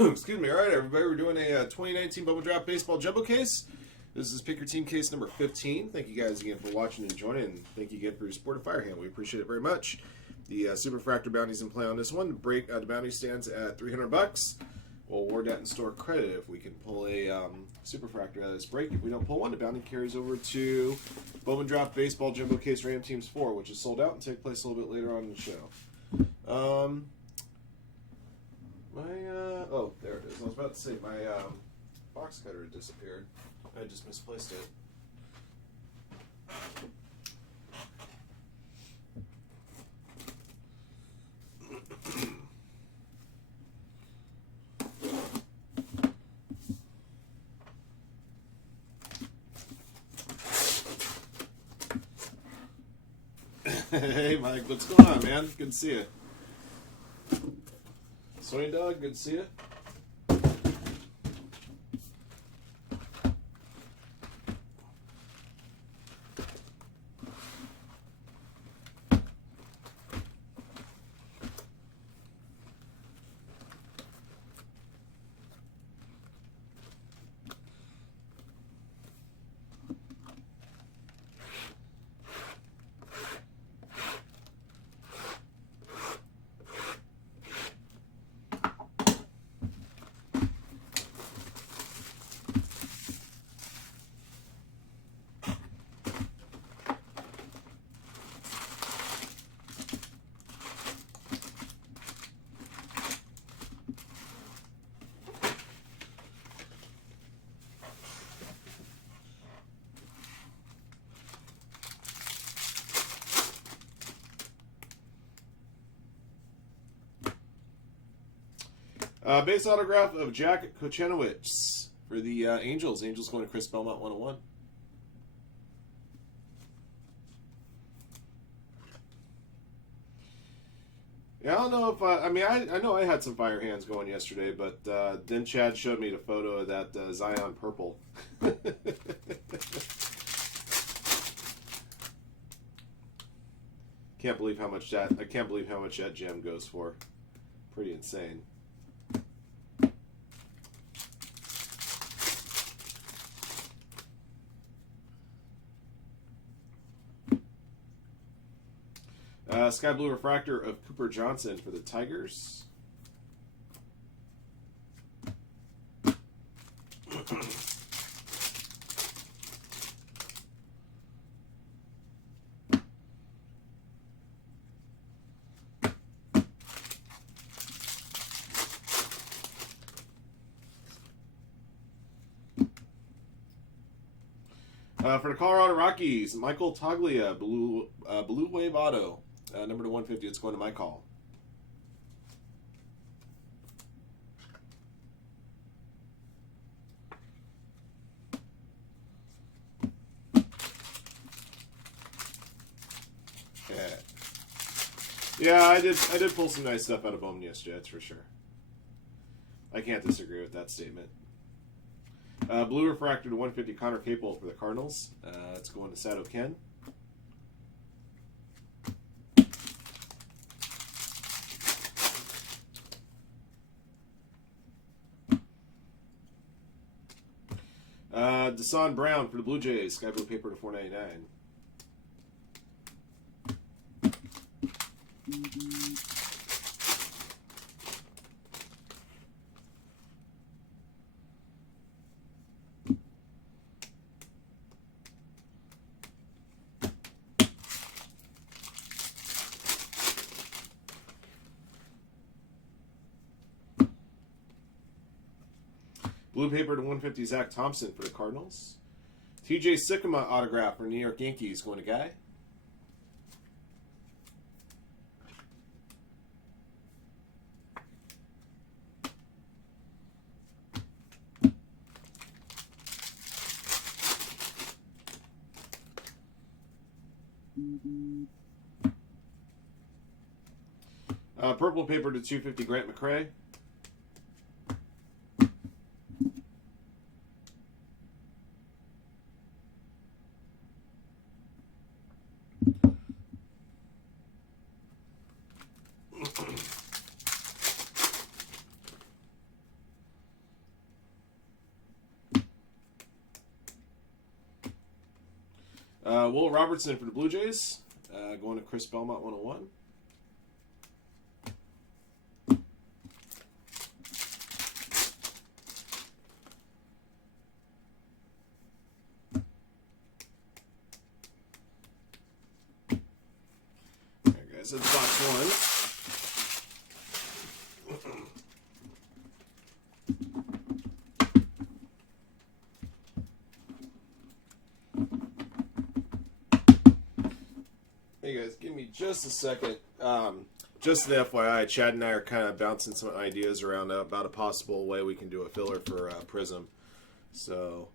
Excuse me. All right, everybody. We're doing a 2019 Bowman Draft Baseball Jumbo Case. This is Pick Your Team case number 15. Thank you guys again for watching and joining. And thank you again for your support of Firehand. We appreciate it very much. The Superfractor bounty's in play on this one. The bounty stands at $300. We'll award that in store credit if we can pull a Superfractor out of this break. If we don't pull one, the bounty carries over to Bowman Draft Baseball Jumbo Case Random Teams 4, which is sold out and take place a little bit later on in the show. Oh, there it is. I was about to say my box cutter had disappeared. I just misplaced it. Hey, Mike, what's going on, man? Good to see you. Swing Dog, good to see you. Base autograph of Jack Kochenowicz for the Angels. Angels going to Chris Belmont 101. Yeah, I don't know if I know I had some fire hands going yesterday, but then Chad showed me the photo of that Zion purple. Can't believe how much that gem goes for. Pretty insane. Sky Blue Refractor of Cooper Johnson for the Tigers. For the Colorado Rockies, Michael Toglia, Blue Wave Auto. Number to 150, it's going to my call. Yeah, I did pull some nice stuff out of Bowman yesterday, that's for sure. I can't disagree with that statement. Blue Refractor to 150, Connor Capel for the Cardinals. It's going to Sato Ken. Desan Brown for the Blue Jays. Sky Blue paper to $4.99. Blue paper to 150, Zach Thompson for the Cardinals. TJ Sikkema autograph for New York Yankees going to Guy. Purple paper to 250, Grant McCray. Will Robertson for the Blue Jays. Going to Chris Belmont 101. There, guys, that's box one. Hey guys, give me just a second. Just the FYI, Chad and I are kind of bouncing some ideas around about a possible way we can do a filler for Prism. So,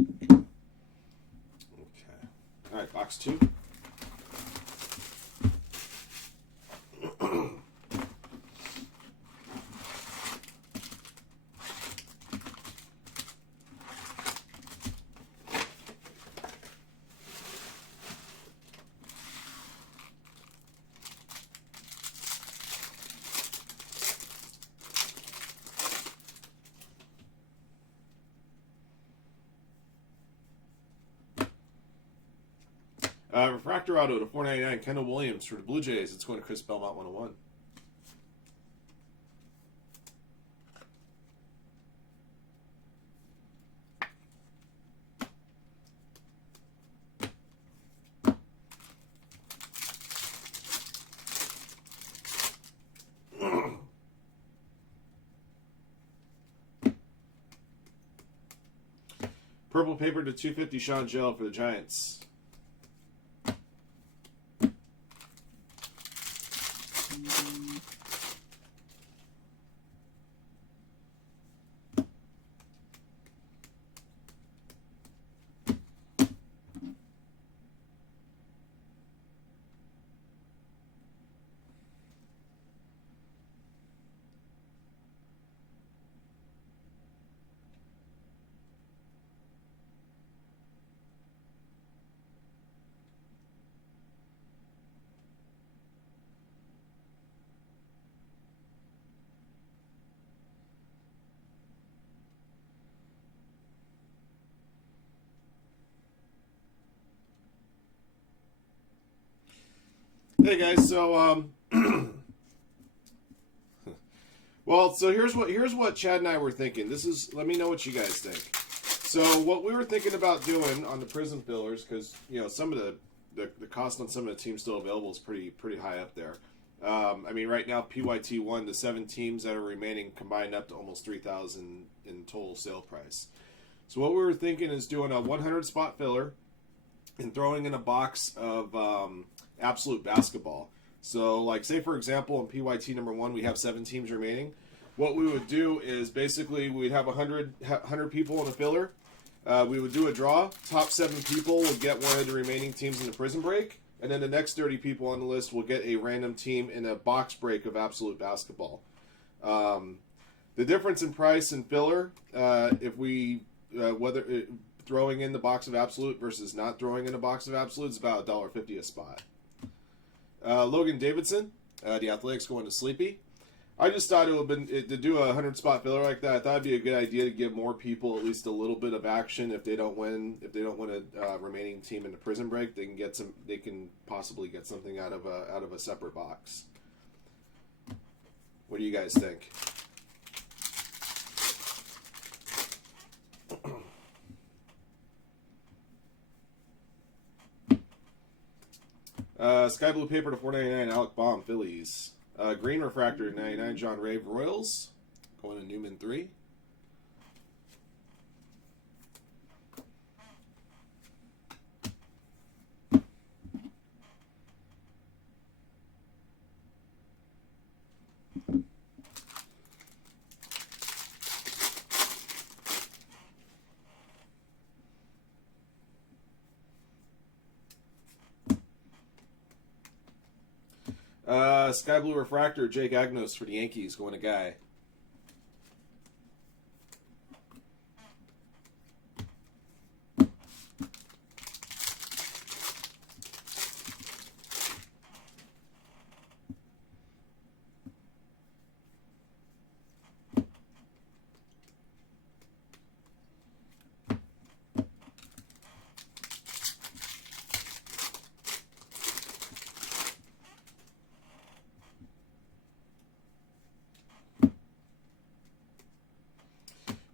okay. All right, box two. Refractor auto to 499, Kendall Williams for the Blue Jays. It's going to Chris Belmont 101. Purple paper to 250, Sean Gell for the Giants. Hey guys, so well, so here's what Chad and I were thinking. Let me know what you guys think. So what we were thinking about doing on the Prism fillers, because some of the cost on some of the teams still available is pretty high up there. I mean, right now PYT won the 7 teams that are remaining combined up to almost 3,000 in total sale price. So what we were thinking is doing a 100 spot filler and throwing in a box of Absolute Basketball. So, like, say for example, in PYT number 1, we have 7 teams remaining. What we would do is basically we'd have 100 people in a filler. We would do a draw. Top 7 people would get one of the remaining teams in the Prison Break, and then the next 30 people on the list will get a random team in a box break of Absolute Basketball. The difference in price and filler, if we throwing in the box of Absolute versus not throwing in a box of Absolute, is about $1.50 a spot. Logan Davidson, the Athletics going to Sleepy. I just thought it would have been to do a 100 spot filler like that. I thought it'd be a good idea to give more people at least a little bit of action. If they don't win a remaining team in the Prison Break, they can get some. They can possibly get something out of a separate box. What do you guys think? Sky blue paper to 499, Alec Baum, Phillies. Green refractor to 99, John Rave, Royals. Going to Newman 3. Sky blue refractor, Jake Agnos for the Yankees, going to Guy.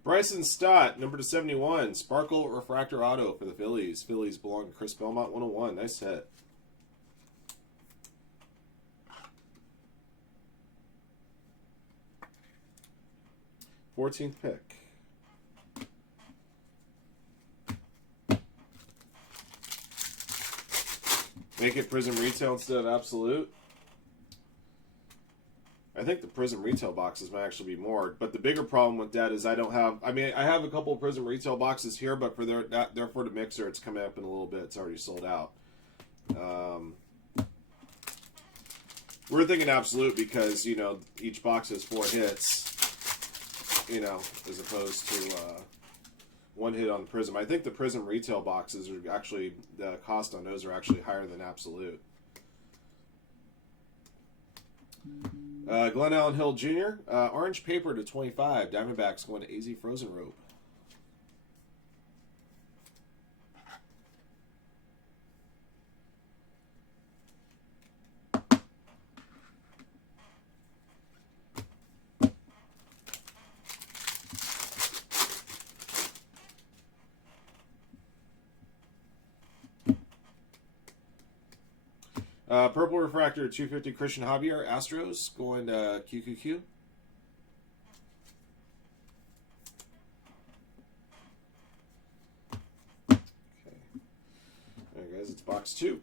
Bryson Stott, number to 71, Sparkle Refractor Auto for the Phillies. Phillies belong to Chris Belmont, 101. Nice hit. $14th pick. Make it Prism Retail instead of Absolute. I think the Prism Retail boxes might actually be more, but the bigger problem with that is I don't have. I mean, I have a couple of Prism Retail boxes here, but for they're for the mixer. It's coming up in a little bit. It's already sold out. We're thinking Absolute because each box has 4 hits. As opposed to one hit on the Prism. I think the Prism Retail boxes are actually the cost on those are actually higher than Absolute. Glenn Allen Hill Jr., orange paper to 25. Diamondbacks going to AZ Frozen Rope. Purple refractor 250 Christian Javier, Astros, going to QQQ. Okay. All right, guys, it's box 2.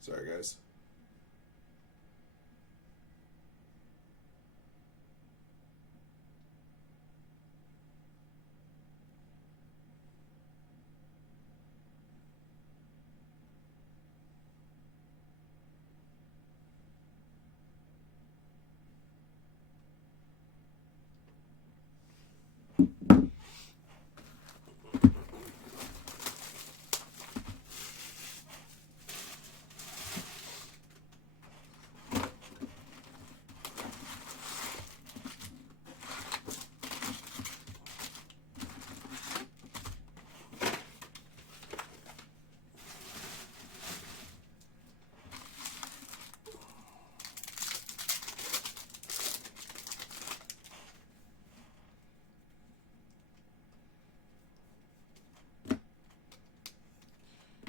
Sorry, guys.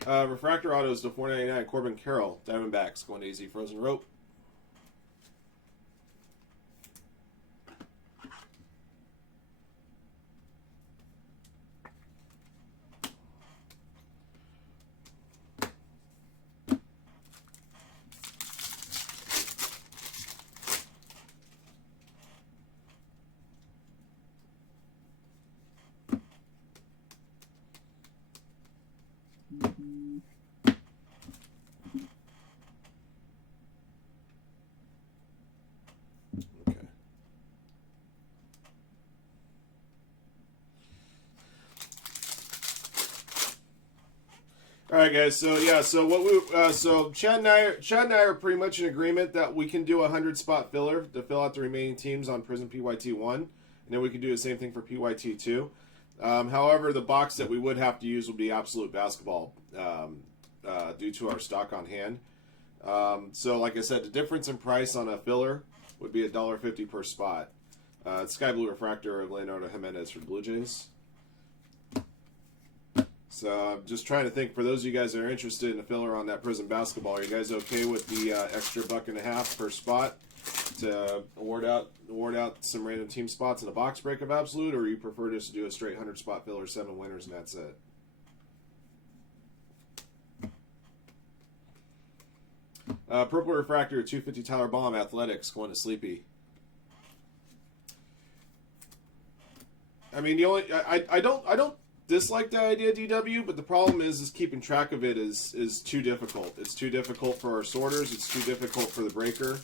Refractor autos to 499. Corbin Carroll, Diamondbacks, going to AZ Frozen Rope. right, guys. So yeah, so what we so Chad and I are pretty much in agreement that we can do a 100-spot filler to fill out the remaining teams on Prism PYT 1, and then we can do the same thing for PYT 2. However, the box that we would have to use would be Absolute Basketball due to our stock on hand. So like I said, the difference in price on a filler would be $1.50 per spot. Sky Blue Refractor of Leonardo Jimenez for the Blue Jays. So I'm just trying to think, for those of you guys that are interested in a filler on that Prism Basketball, are you guys okay with the extra $1.50 per spot to award out some random team spots in a box break of Absolute, or you prefer just to do a straight 100-spot filler, 7 winners, and that's it? Purple Refractor, 250 Tyler Baum, Athletics, going to Sleepy. I mean, the only I don't dislike the idea of DW, but the problem is keeping track of it is too difficult. It's too difficult for our sorters. It's too difficult for the breaker.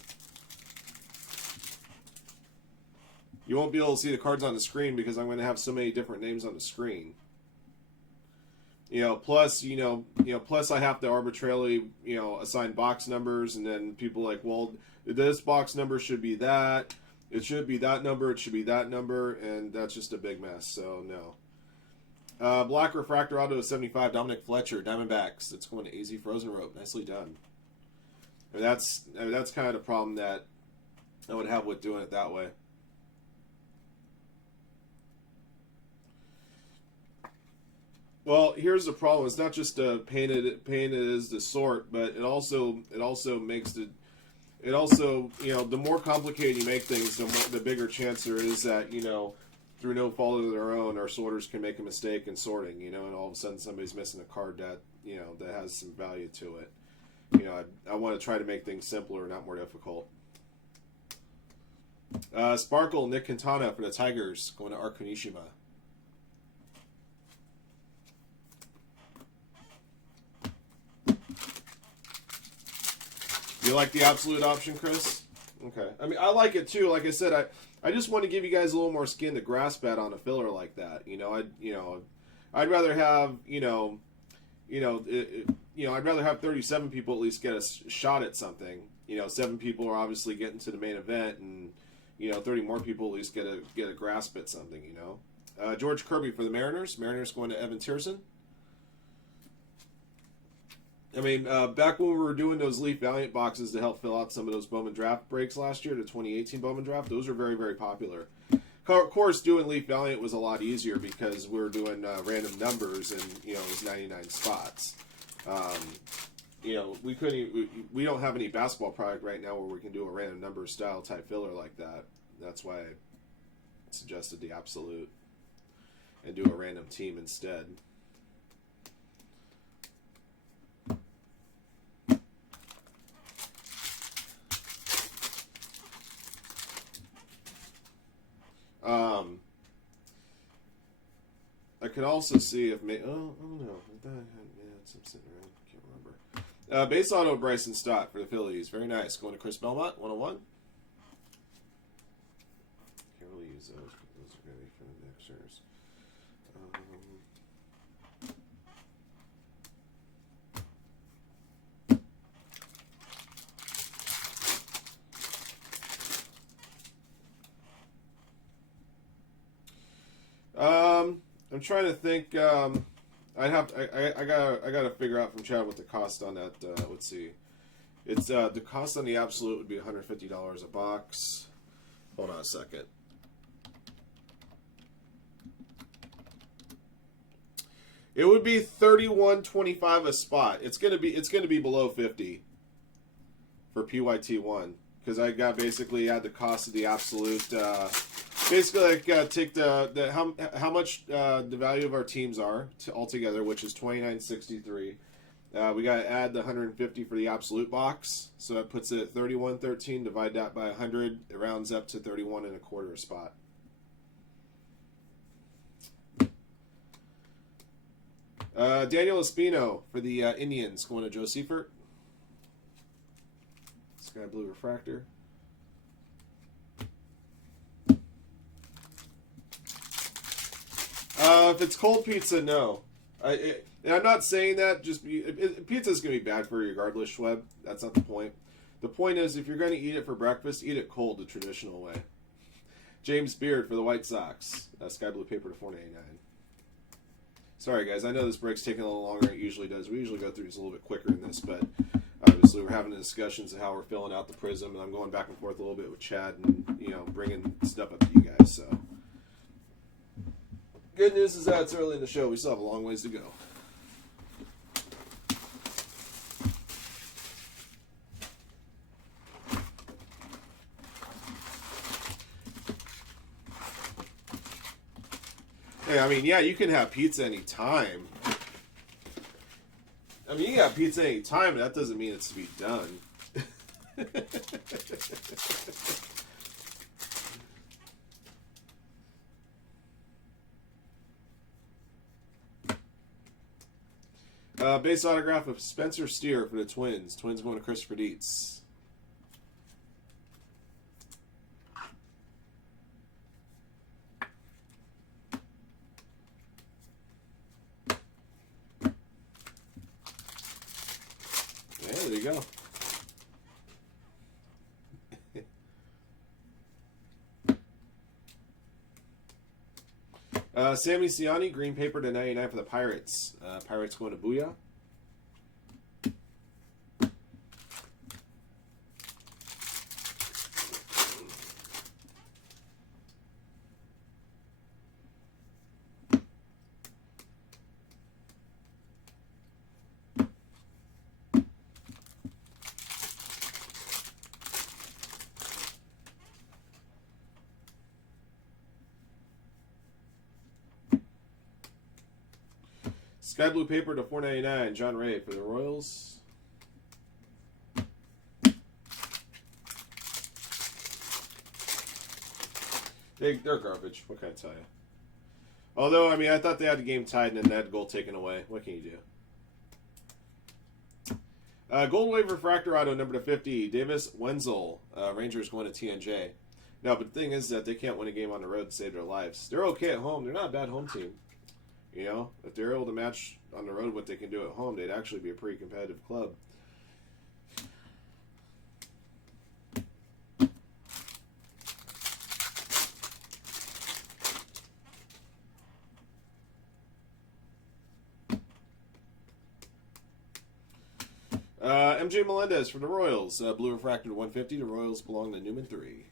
You won't be able to see the cards on the screen because I'm going to have so many different names on the screen. Plus I have to arbitrarily, assign box numbers, and then people like, well, this box number should be that. It should be that number. It should be that number, and that's just a big mess. So no. Black Refractor Auto 75, Dominic Fletcher, Diamondbacks. It's going to AZ Frozen Rope. Nicely done. That's kind of the problem that I would have with doing it that way. Well, here's the problem. It's not just painted as the sort, but it also makes the more complicated you make things, the bigger chance there is that through no fault of their own, our sorters can make a mistake in sorting, and all of a sudden somebody's missing a card that that has some value to it. I want to try to make things simpler, not more difficult. Sparkle, Nick Quintana for the Tigers, going to Art Kunishima. You like the Absolute option, Chris? Okay. I mean, I like it too. Like I said, I just want to give you guys a little more skin to grasp at on a filler like that. I'd rather have I'd rather have 37 people at least get a shot at something. 7 people are obviously getting to the main event, and 30 more people at least get a grasp at something. George Kirby for the Mariners. Mariners going to Evan Tierson. I mean, back when we were doing those Leaf Valiant boxes to help fill out some of those Bowman draft breaks last year, the 2018 Bowman draft, those were very, very popular. Of course, doing Leaf Valiant was a lot easier because we were doing random numbers, and it was 99 spots. We don't have any basketball product right now where we can do a random number style type filler like that. That's why I suggested the Absolute and do a random team instead. I could also see if no. I'm sitting around. Can't remember. Base auto Bryson Stott for the Phillies. Very nice. Going to Chris Belmont, 101. Can't really use those. Those are going to be for the mixers. I'm trying to think. I gotta figure out from Chad what the cost on that. Let's see. It's the cost on the Absolute would be $150 a box. Hold on a second. It would be $31.25 a spot. It's gonna be below 50 for PYT 1 because I got basically had the cost of the Absolute. Basically, I take how much the value of our teams are altogether, which is $29.63. We got to add the $150 for the Absolute box, so that puts it at $31.13. Divide that by 100, it rounds up to $31.25 a spot. Daniel Espino for the Indians, going to Joe Seifert. Sky Blue Refractor. If it's cold pizza, no. And I'm not saying that just pizza's going to be bad for you regardless, Schweb. That's not the point. The point is, if you're going to eat it for breakfast, eat it cold the traditional way. James Beard for the White Sox. Sky Blue Paper to $4.99. Sorry, guys. I know this break's taking a little longer than it usually does. We usually go through these a little bit quicker than this, but obviously we're having discussions of how we're filling out the Prism, and I'm going back and forth a little bit with Chad and, bringing stuff up to you guys. So, good news is that it's early in the show. We still have a long ways to go. Hey, I mean, yeah, you can have pizza anytime. I mean, you can have pizza anytime, but that doesn't mean it's to be done. Base autograph of Spencer Steer for the Twins. Twins going to Christopher Dietz. Yeah, there you go. Sammy Siani, green paper to 99 for the Pirates. Pirates going to Booyah. Sky Blue Paper to $4.99. John Ray for the Royals. They're garbage. What can I tell you? Although, I mean, I thought they had the game tied and then they had the goal taken away. What can you do? Gold Wave Refractor Auto number to 50. Davis Wenzel. Rangers going to TNJ. No, but the thing is that they can't win a game on the road to save their lives. They're okay at home. They're not a bad home team. If they're able to match on the road what they can do at home, they'd actually be a pretty competitive club. MJ Melendez for the Royals. Blue Refractor 150. The Royals belong to Newman 3.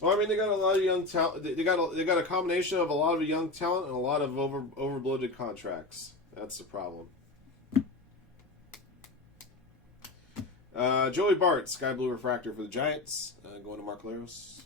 Well, I mean, they got a lot of young talent. They got a combination of a lot of young talent and a lot of overbloated contracts. That's the problem. Joey Bart, Sky Blue Refractor for the Giants. Going to Mark Leros.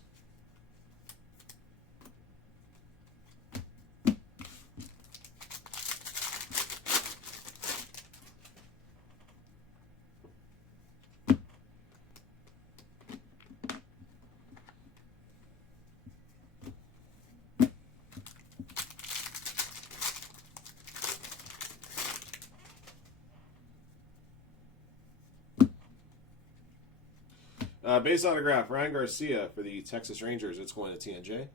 Base autograph, Ryan Garcia for the Texas Rangers. It's going to TNJ.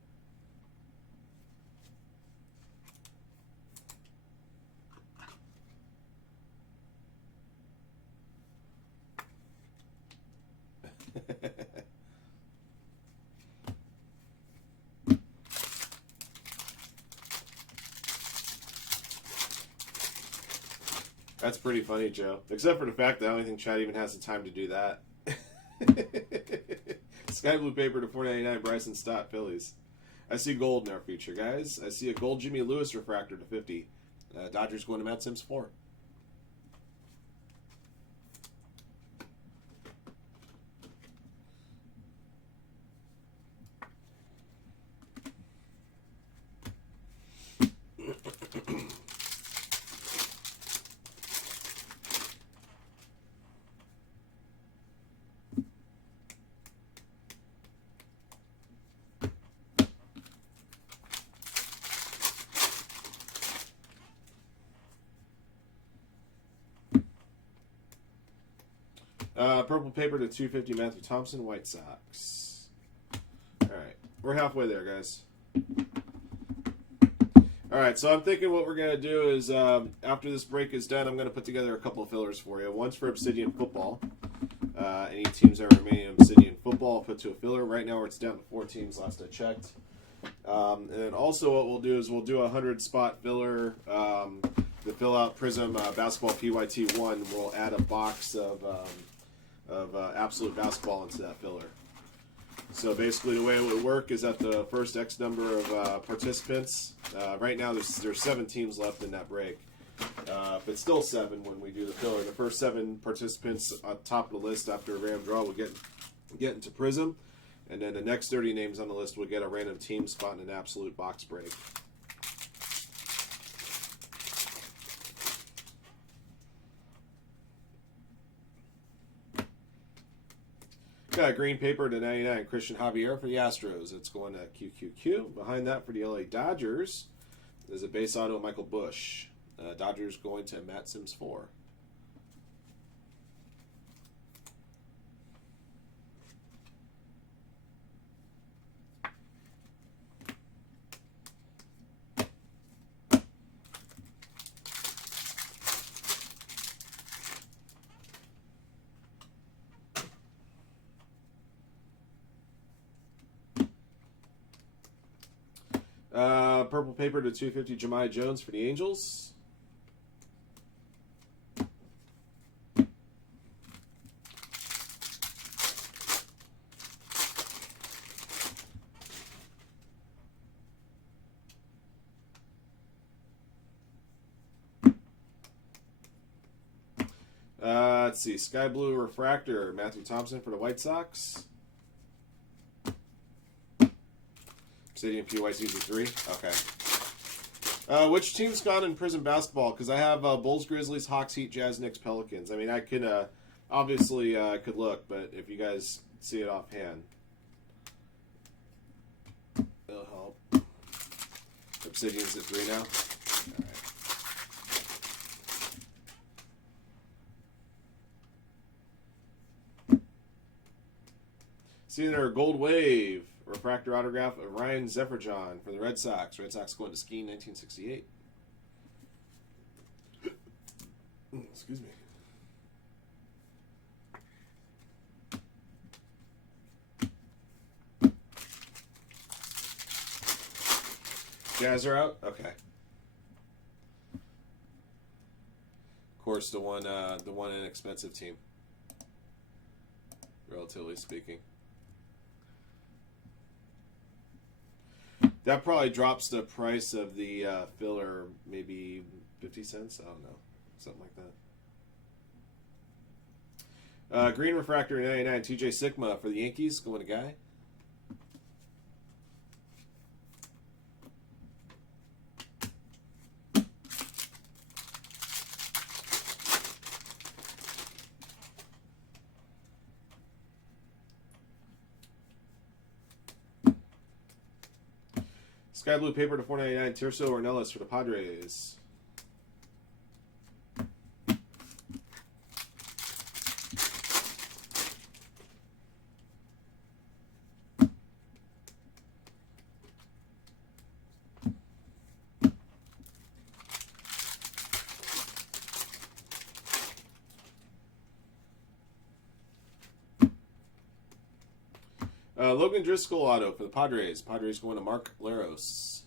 That's pretty funny, Joe. Except for the fact that I don't think Chad even has the time to do that. Sky Blue Paper to $4.99. Bryson Stott, Phillies. I see gold in our feature, guys. I see a gold Jimmy Lewis Refractor to 50. Dodgers going to Matt Sims 4. Purple paper to 250. Matthew Thompson, White Sox. We're halfway there, guys. All right, so I'm thinking what we're going to do is after this break is done, I'm going to put together a couple of fillers for you. One's for Obsidian Football. Any teams that remain in Obsidian Football, I'll put to a filler. Right now, it's down to 4 teams last I checked. And then also what we'll do is we'll do a 100-spot filler to fill out Prism Basketball PYT 1. We'll add a box of Absolute Basketball into that filler. So basically the way it would work is that the first X number of participants, right now there's 7 teams left in that break, but still 7 when we do the filler. The first 7 participants on top of the list after a random draw will get into Prism, and then the next 30 names on the list will get a random team spot in an absolute box break. Got green paper to 99, Christian Javier for the Astros. It's going to QQQ. Behind that for the LA Dodgers is a base auto, Michael Bush. Dodgers going to Matt Sims 4. Purple paper to 250, Jemiah Jones for the Angels. Let's see, Sky Blue Refractor, Matthew Thompson for the White Sox. Stadium PYT 3. Okay. Which team's gone in Prism Basketball? Because I have Bulls, Grizzlies, Hawks, Heat, Jazz, Knicks, Pelicans. I mean, I can obviously could look, but if you guys see it offhand, it'll help. Obsidian's at 3 now. All right. Seeing there, Gold Wave. Refractor autograph of Ryan Zefferjohn for the Red Sox. Red Sox going to ski 1968. Excuse me. Jazz are out? Okay. Of course, the one inexpensive team, relatively speaking. That probably drops the price of the filler maybe 50 cents. I don't know. Something like that. Green Refractor 99, TJ Sigma for the Yankees. Going to Guy. Sky Blue paper to 499, Tirso Ornelas for the Padres. Logan Driscoll auto for the Padres. Padres going to Mark Laros.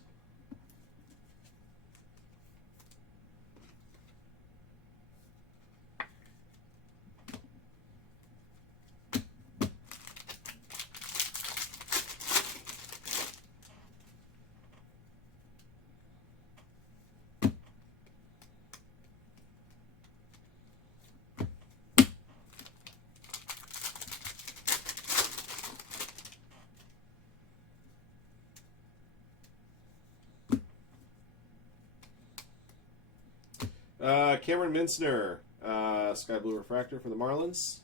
Cameron Mintzner, Sky Blue Refractor for the Marlins.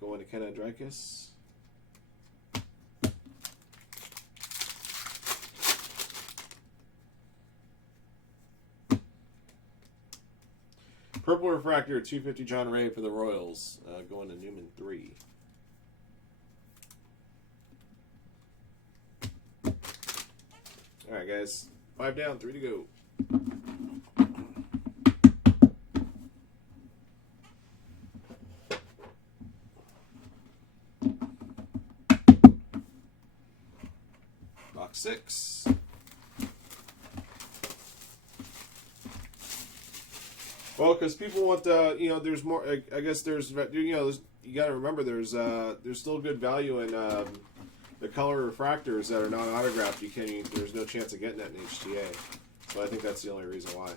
Going to Ken Andrikis. Purple Refractor, 250 John Ray for the Royals. Going to Newman 3. All right, guys. 5 down, 3 to go. Box 6. Well, because people want there's more. I guess there's, you got to remember there's still good value in the color refractors that are not autographed. There's no chance of getting that in HTA. So I think that's the only reason why.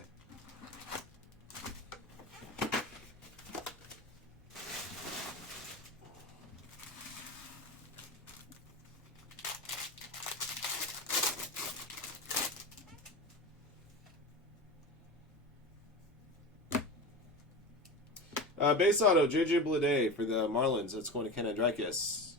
Base auto, JJ Bleday for the Marlins. That's going to Ken Andrikis.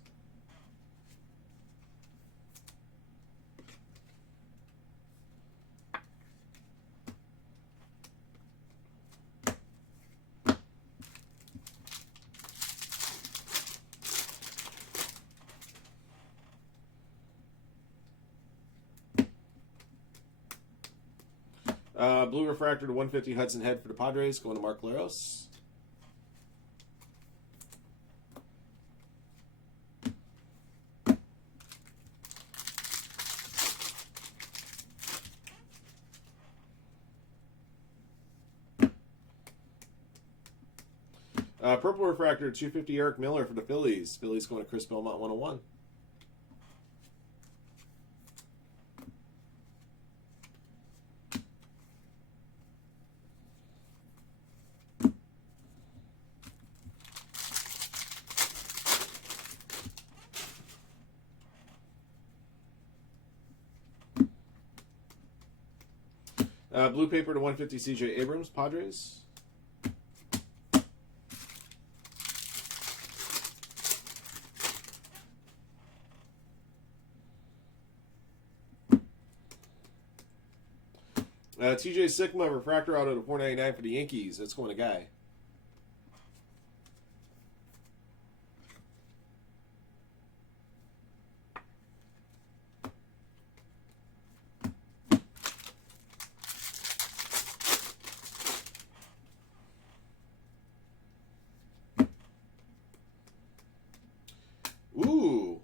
Blue refractor to 150 Hudson Head for the Padres, going to Mark Leros. Purple refractor 250 Eric Miller for the Phillies. Phillies going to Chris Belmont 101. Blue paper to 150 CJ Abrams, Padres. TJ Sigma refractor auto to 499 for the Yankees. That's going to Guy. Ooh,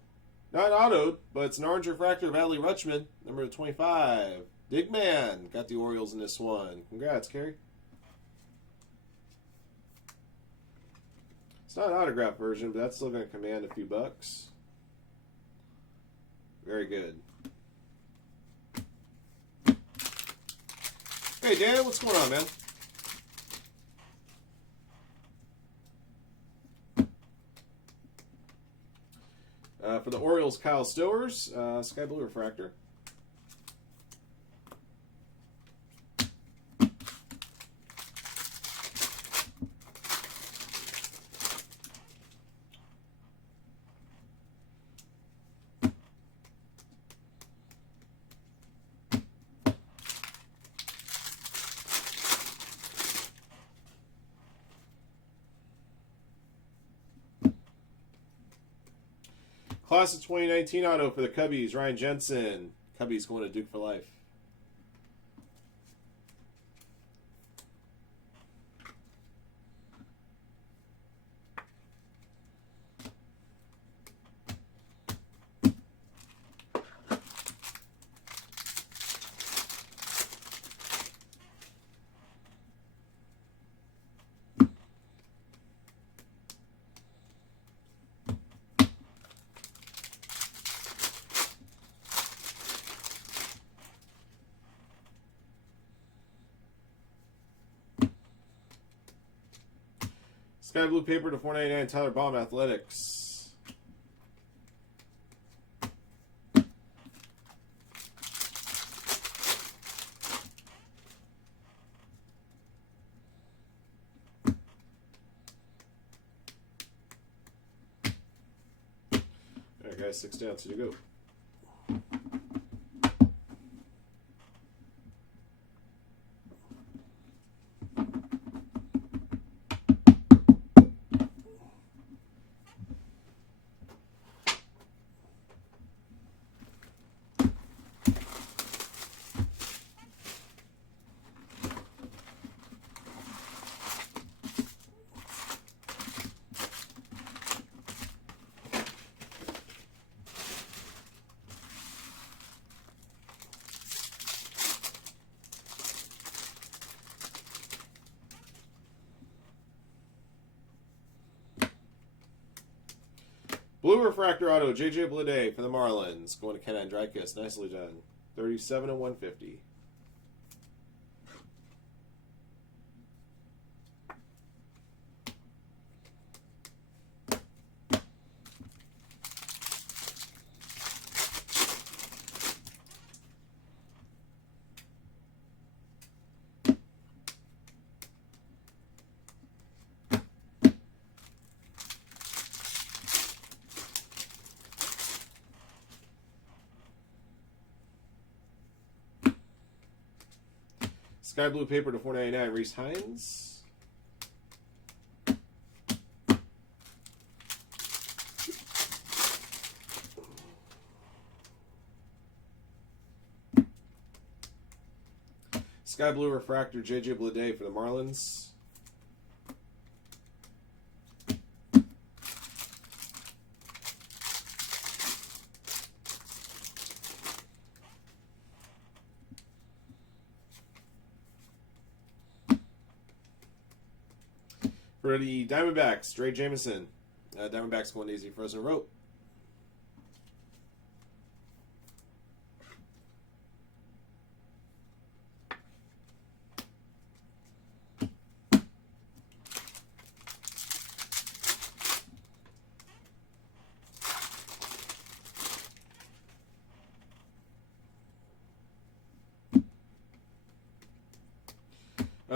not auto, but it's an orange refractor of Adley Rutschman, number 25. Big man got the Orioles in this one. Congrats, Kerry. It's not an autograph version, but that's still going to command a few bucks. Very good. Hey, Dan, what's going on, man? For the Orioles, Kyle Stowers, Sky Blue refractor. Class of 2019 auto for the Cubbies, Ryan Jensen. Cubbies going to Duke for life. Sky Blue paper to 499 Tyler Bowman Athletics. Alright guys, 6 down, 2 to go. Blue refractor auto, J.J. Bleday for the Marlins. Going to Ken Andrikis. Nicely done. 37 and 150. Sky blue paper to 499, Reese Hines. Sky blue refractor, J.J. Bleday for the Marlins. For the Diamondbacks, Dre Jameson. Diamondbacks going easy, frozen rope.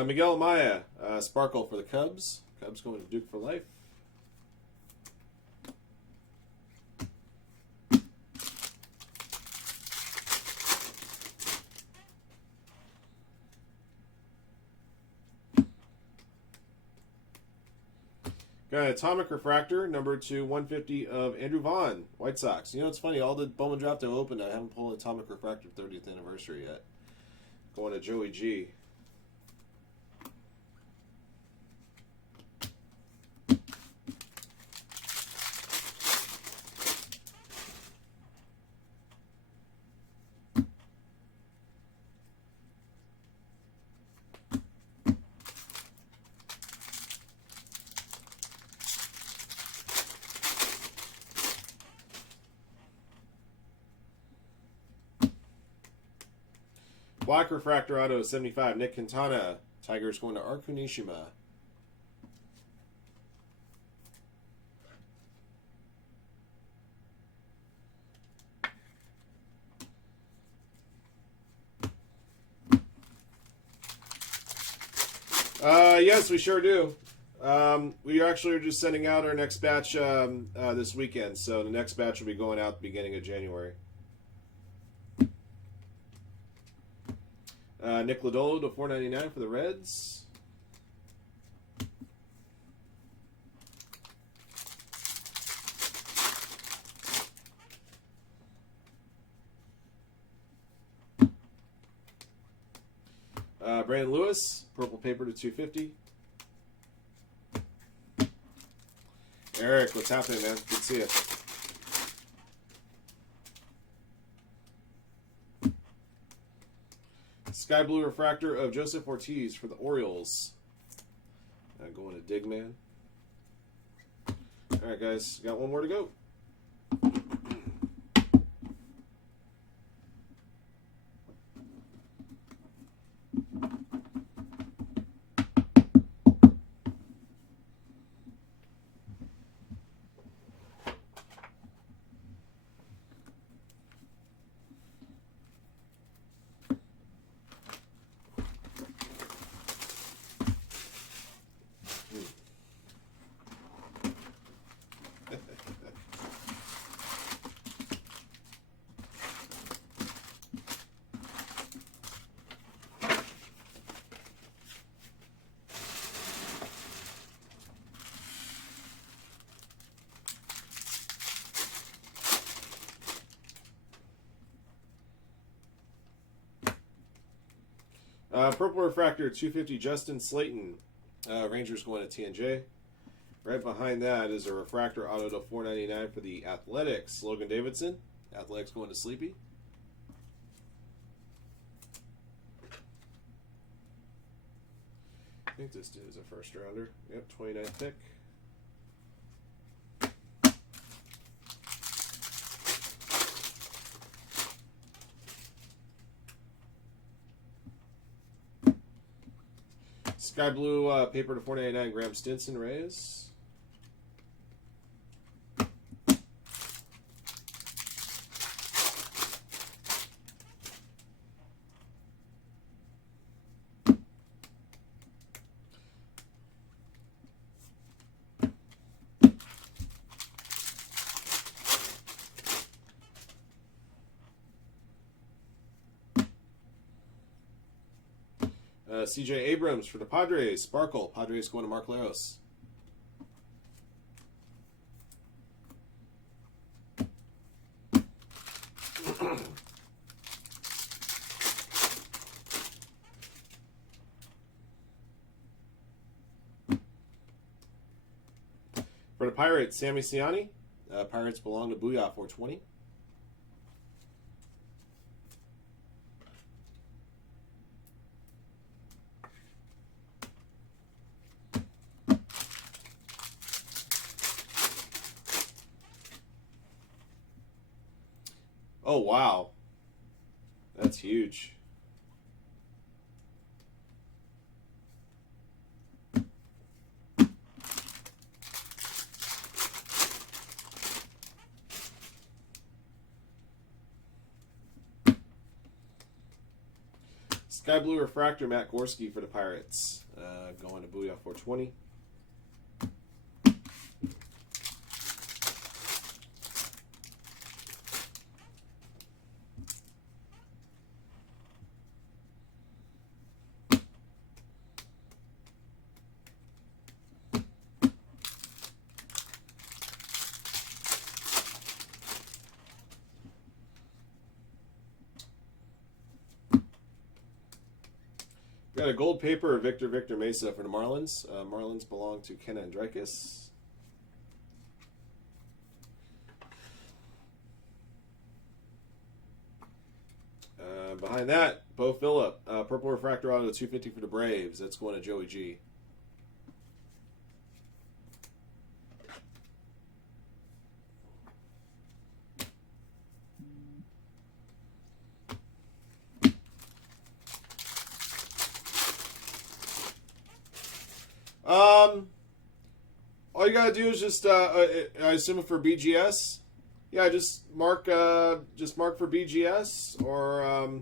Miguel Amaya, Sparkle for the Cubs. Cubs going to Duke for life. Got an Atomic Refractor, number 2, 150 of Andrew Vaughn, White Sox. You know, it's funny, all the Bowman Draft have opened, I haven't pulled Atomic Refractor 30th anniversary yet. Going to Joey G. Black Refractor Auto, 75, Nick Quintana. Tigers going to Arkunishima. Yes, we sure do. We actually are just sending out our next batch this weekend, so the next batch will be going out at the beginning of January. Nick Lodolo to 499 for the Reds. Brandon Lewis, purple paper to 250. Eric, what's happening, man? Good to see you. Sky blue refractor of Joseph Ortiz for the Orioles. Going to Digman. All right, guys, got one more to go. Purple refractor, 250, Justin Slayton. Rangers going to TNJ. Right behind that is a refractor auto to 499 for the Athletics. Logan Davidson. Athletics going to Sleepy. I think this dude is a first rounder. Yep, 29th pick. Sky blue paper to 499 Graham Stinson Rays. CJ Abrams for the Padres. Sparkle. Padres going to Mark Leros. For the Pirates, Sammy Siani. Pirates belong to Booyah 420. Oh, wow. That's huge. Sky Blue Refractor, Matt Gorski for the Pirates. Going to Booyah 420. Got a gold paper of Victor Mesa for the Marlins. Marlins belong to Ken Andrikis. Behind that, Bo Phillip. Purple Refractor Auto 250 for the Braves. That's going to Joey G. All you gotta do is just, I assume for BGS, yeah, just mark for BGS or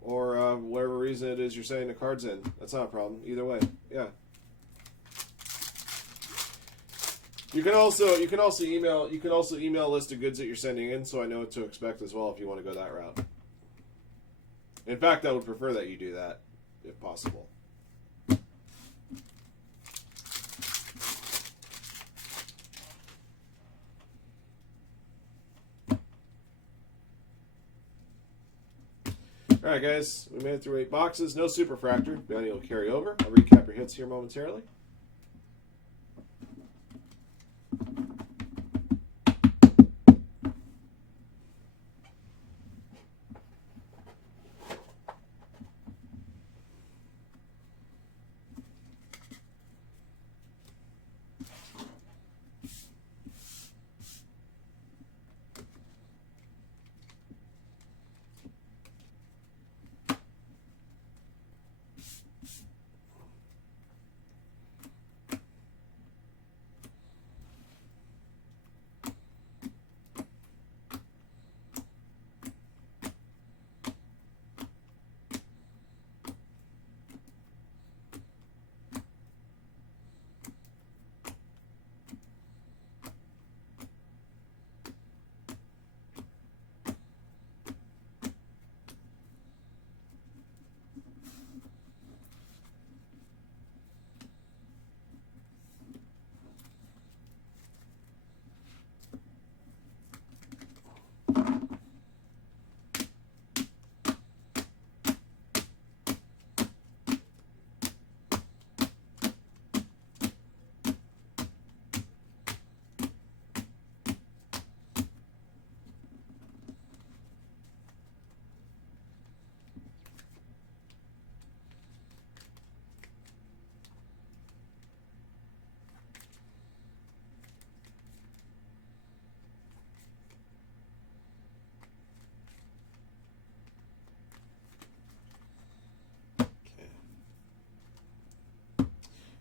whatever reason it is you're sending the cards in. That's not a problem. Either way, yeah. You can also email a list of goods that you're sending in, so I know what to expect as well if you want to go that route. In fact, I would prefer that you do that if possible. Alright guys, we made it through 8 boxes. No Superfractor. Bounty will carry over. I'll recap your hits here momentarily.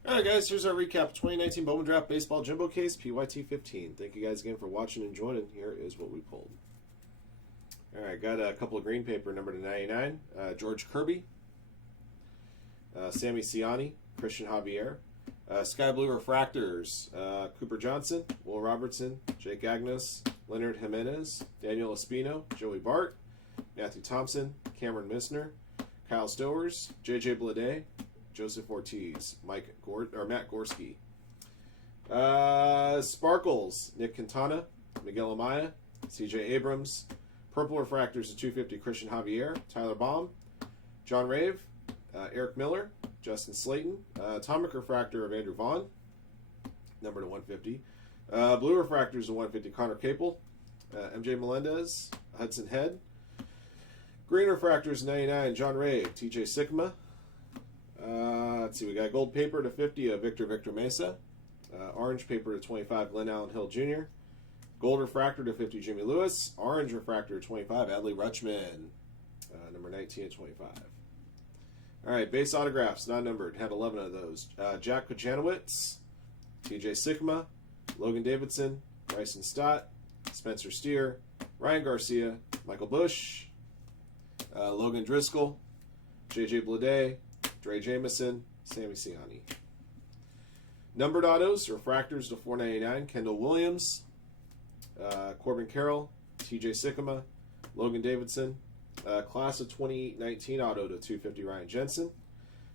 All right, guys, here's our recap. 2019 Bowman Draft Baseball Jumbo Case, PYT 15. Thank you guys again for watching and joining. Here is what we pulled. All right, got a couple of green paper, number to 99. George Kirby, Sammy Ciani, Christian Javier. Sky Blue Refractors, Cooper Johnson, Will Robertson, Jake Agnos, Leonard Jimenez, Daniel Espino, Joey Bart, Matthew Thompson, Cameron Misner, Kyle Stowers, J.J. Bleday, Joseph Ortiz, Matt Gorski. Sparkles, Nick Quintana, Miguel Amaya, C.J. Abrams. Purple Refractors of 250, Christian Javier, Tyler Baum, John Rave, Eric Miller, Justin Slayton. Atomic Refractor of Andrew Vaughn, number to 150. Blue Refractors of 150, Connor Capel, MJ Melendez, Hudson Head. Green Refractors 99, John Rave, TJ Sikma. Let's see, we got gold paper to 50 of Victor Mesa. Orange paper to 25, Glenn Allen Hill Jr. Gold Refractor to 50, Jimmy Lewis. Orange Refractor to 25, Adley Rutschman, number 19 and 25. All right, base autographs, non-numbered, had 11 of those. Jack Kojanowicz, TJ Sikma, Logan Davidson, Bryson Stott, Spencer Steer, Ryan Garcia, Michael Bush, Logan Driscoll, J.J. Bleday, Dre Jameson, Sammy Ciani. Numbered autos, refractors to 499, Kendall Williams, Corbin Carroll, TJ Sikma, Logan Davidson. Class of 2019 auto to 250, Ryan Jensen.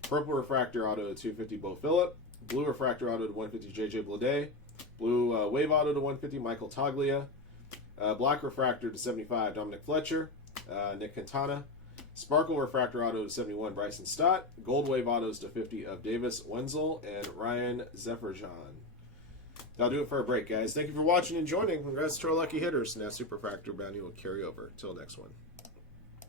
Purple refractor auto to 250, Bo Phillip. Blue refractor auto to 150, J.J. Bleday. Blue wave auto to 150, Michael Toglia. Black refractor to 75, Dominic Fletcher. Nick Quintana. Sparkle refractor auto to 71, Bryson Stott. Gold wave autos to 50 of Davis Wenzel and Ryan Zefferjan. That'll do it for our break, guys. Thank you for watching and joining. Congrats to our lucky hitters. Now Super Fractor bounty will carry over. Till next one.